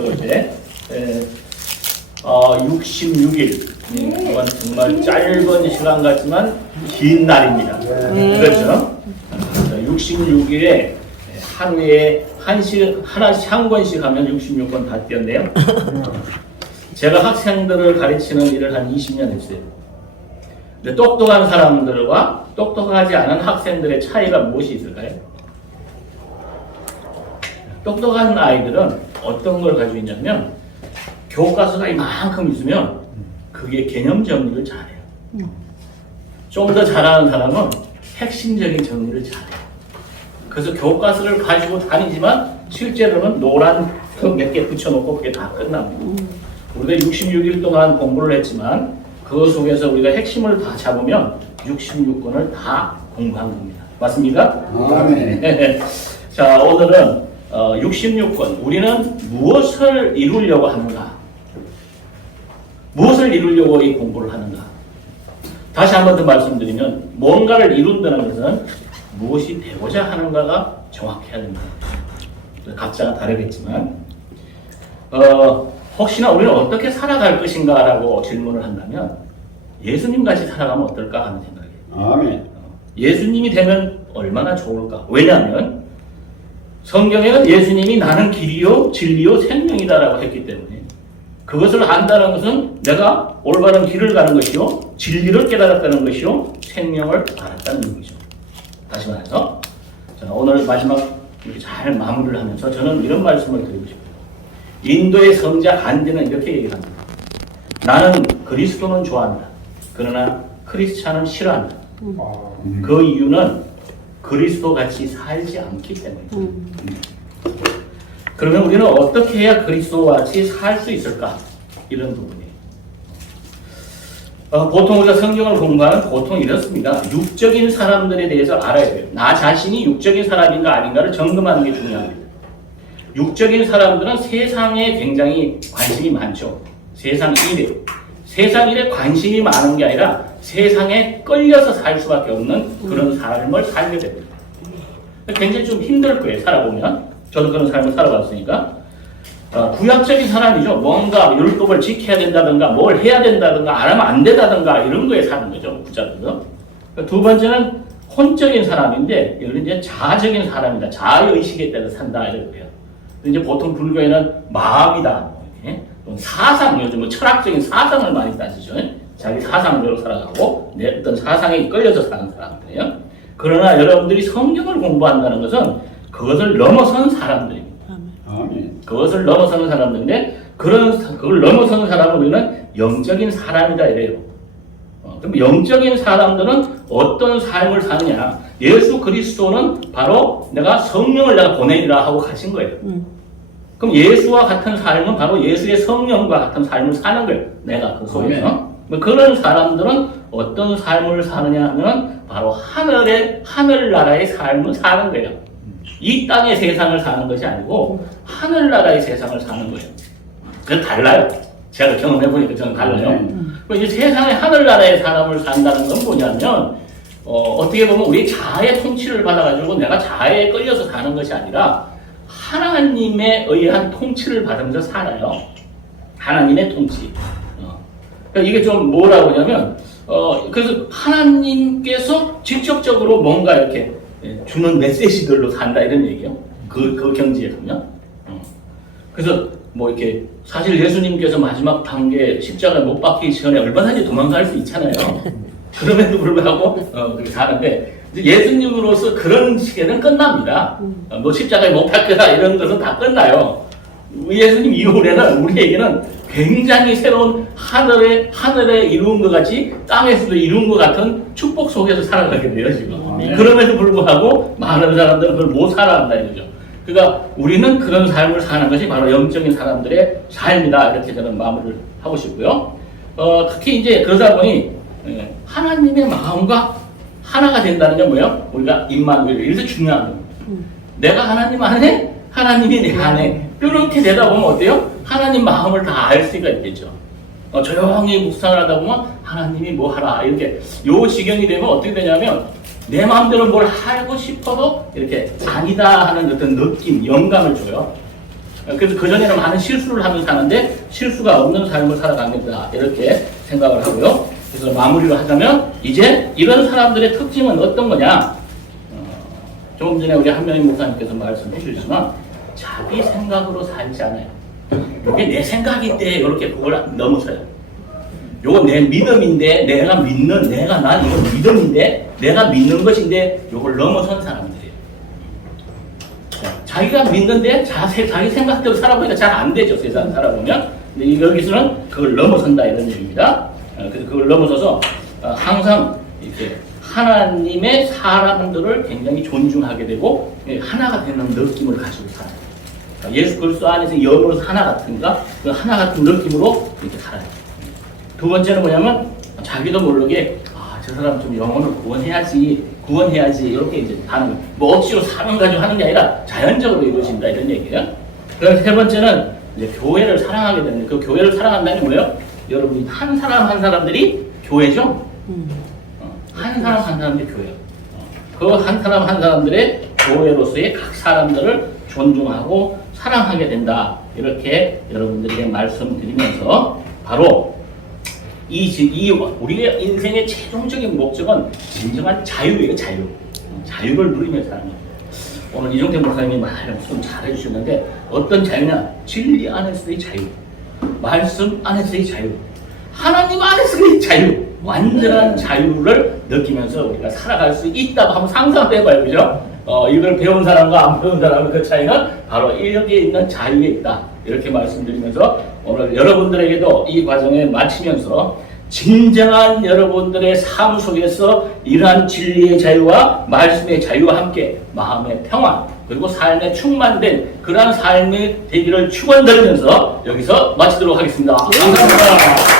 들어올 때 66일 이건 정말 짧은 시간 같지만 긴 날입니다. 그렇죠? 66일에 하루에 하나씩 한 권씩 하면 66권 다 뛰었네요. 제가 학생들을 가르치는 일을 한 20년 했어요. 근데 똑똑한 사람들과 똑똑하지 않은 학생들의 차이가 무엇이 있을까요? 똑똑한 아이들은 어떤 걸 가지고 있냐면 교과서가 이만큼 있으면 그게 개념 정리를 잘해요. 좀 더 잘하는 사람은 핵심적인 정리를 잘해요. 그래서 교과서를 가지고 다니지만 실제로는 노란 몇 개 붙여놓고 그게 다 끝납니다. 우리가 66일 동안 공부를 했지만 그 속에서 우리가 핵심을 다 잡으면 66권을 다 공부한 겁니다. 맞습니까? 네. 자, 오늘은 66권 우리는 무엇을 이루려고 하는가? 무엇을 이루려고 이 공부를 하는가? 다시 한 번 더 말씀드리면 뭔가를 이룬다는 것은 무엇이 되고자 하는가가 정확해야 됩니다. 각자가 다르겠지만 혹시나 우리는 어떻게 살아갈 것인가라고 질문을 한다면 예수님같이 살아가면 어떨까 하는 생각이에요. 아멘. 예수님이 되면 얼마나 좋을까? 왜냐하면 성경에는 예수님이 나는 길이요 진리요 생명이다라고 했기 때문에 그것을 안다는 것은 내가 올바른 길을 가는 것이요 진리를 깨달았다는 것이요 생명을 알았다는 얘기죠. 다시 말해서 오늘 마지막 이렇게 잘 마무리를 하면서 저는 이런 말씀을 드리고 싶어요. 인도의 성자 간디는 이렇게 얘기를 합니다. 나는 그리스도는 좋아한다. 그러나 크리스찬은 싫어한다. 그 이유는 그리스도 같이 살지 않기 때문입니다. 그러면 우리는 어떻게 해야 그리스도와 같이 살 수 있을까? 이런 부분이에요. 보통 우리가 성경을 공부하면 보통 이렇습니다. 육적인 사람들에 대해서 알아야 돼요. 나 자신이 육적인 사람인가 아닌가를 점검하는 게 중요합니다. 육적인 사람들은 세상에 굉장히 관심이 많죠. 세상 일에 관심이 많은 게 아니라 세상에 끌려서 살 수밖에 없는 그런 삶을 살게 됩니다. 굉장히 좀 힘들 거예요. 살아보면. 저도 그런 삶을 살아봤으니까. 구약적인 사람이죠. 뭔가 율법을 지켜야 된다든가 뭘 해야 된다든가 안 하면 안 된다든가 이런 거에 사는 거죠. 구자들은. 두 번째는 혼적인 사람인데 여기는 이제 자아적인 사람이다. 자아의식에 따라 산다 이렇게 해요. 이제 보통 불교에는 마음이다. 사상, 요즘 철학적인 사상을 많이 따지죠. 자기 사상대로 살아가고 내 어떤 사상에 끌려서 사는 사람들이에요. 그러나 여러분들이 성경을 공부한다는 것은 그것을 넘어선 사람들입니다. 아멘. 그것을 넘어서는 사람들인데 그걸 넘어서는 사람은 우리는 영적인 사람이다 이래요. 그럼 영적인 사람들은 어떤 삶을 사느냐? 예수 그리스도는 바로 내가 성령을 내가 보내리라 하고 가신 거예요. 그럼 예수와 같은 삶은 바로 예수의 성령과 같은 삶을 사는 거예요. 내가 그 속에서. 그런 사람들은 어떤 삶을 사느냐 하면 바로 하늘나라의 삶을 사는 거예요. 이 땅의 세상을 사는 것이 아니고 하늘나라의 세상을 사는 거예요. 그건 달라요. 제가 경험해보니까 저는 달라요. 이제 세상의 하늘나라의 사람을 산다는 건 뭐냐면 어떻게 보면 우리 자아의 통치를 받아가지고 내가 자아에 끌려서 사는 것이 아니라 하나님에 의한 통치를 받으면서 살아요. 하나님의 통치. 그러니까 이게 좀 뭐라고 하냐면 그래서 하나님께서 직접적으로 뭔가 이렇게 주는 메시지들로 산다 이런 얘기예요. 그 경지에 보면. 그래서 뭐 이렇게 사실 예수님께서 마지막 단계 십자가에 못 박히기 전에 얼마든지 도망갈 수 있잖아요. 그럼에도 불구하고 그렇게 사는데 예수님으로서 그런 시계는 끝납니다. 뭐 십자가에 못 박혀라 이런 것은 다 끝나요. 예수님 이후에는 우리에게는 굉장히 새로운 하늘에 이룬 것 같이 땅에서도 이룬 것 같은 축복 속에서 살아가게 돼요 지금. 그럼에도 불구하고 많은 사람들은 그걸 못 살아간다 이거죠. 그러니까 우리는 그런 삶을 사는 것이 바로 영적인 사람들의 삶이다 이렇게 저는 마무리를 하고 싶고요. 특히 이제 그러다 보니 하나님의 마음과 하나가 된다는 게 뭐예요? 우리가 임마누엘 이래서 중요한 겁니다. 내가 하나님 안에 하나님이 내 안에 이렇게 되다 보면 어때요? 하나님 마음을 다 알 수가 있겠죠. 조용히 묵상을 하다 보면 하나님이 뭐 하라 이렇게 요 지경이 되면 어떻게 되냐면 내 마음대로 뭘 하고 싶어도 이렇게 아니다 하는 어떤 느낌, 영감을 줘요. 그래서 그전에는 많은 실수를 하면서 사는데 실수가 없는 삶을 살아가겠다 이렇게 생각을 하고요. 그래서 마무리를 하자면 이제 이런 사람들의 특징은 어떤 거냐? 조금 전에 우리 한명희 목사님께서 말씀해 주셨지만 자기 생각으로 살지 않아요. 이게 내 생각인데 이렇게 그걸 넘어서요. 요거 내 믿음인데 내가 난 이건 믿음인데 내가 믿는 것인데 요걸 넘어선 사람들이에요. 자기가 믿는데 자기 생각대로 살아보니까 잘 안 되죠. 세상 살아보면. 근데 여기서는 그걸 넘어선다 이런 얘기입니다. 그래서 그걸 넘어서서 항상 이렇게 하나님의 사람들을 굉장히 존중하게 되고 하나가 되는 느낌을 가지고 살아요. 예수 그리스도 안에서 영으로서 하나 같은가 그 하나 같은 느낌으로 이렇게 살아요. 두 번째는 뭐냐면 자기도 모르게 저 사람 좀 영혼을 구원해야지 이렇게 이제 하는 거예요. 뭐 억지로 사명 가지고 하는 게 아니라 자연적으로 이루어진다 이런 얘기예요. 그래서 세 번째는 이제 교회를 사랑하게 되는데 그 교회를 사랑한다는 게 뭐예요? 여러분이 한 사람들이 교회죠. 한 사람들이 교회예요. 그 한 사람들의 교회로서의 각 사람들을 존중하고 사랑하게 된다. 이렇게 여러분들에게 말씀드리면서 바로 우리의 인생의 최종적인 목적은 진정한 자유예요, 자유. 자유를 누리며 사는 겁니다. 오늘 이종태 목사님이 말씀 잘 해주셨는데 어떤 자유냐? 진리 안에서의 자유, 말씀 안에서의 자유, 하나님 안에서의 자유, 완전한 자유를 느끼면서 우리가 살아갈 수 있다고 한번 상상해봐요, 그죠? 이걸 배운 사람과 안 배운 사람의 그 차이는 바로 여기에 있는 자유에 있다. 이렇게 말씀드리면서 오늘 여러분들에게도 이 과정을 마치면서 진정한 여러분들의 삶 속에서 이러한 진리의 자유와 말씀의 자유와 함께 마음의 평안 그리고 삶에 충만된 그러한 삶이 되기를 축원드리면서 여기서 마치도록 하겠습니다. 감사합니다.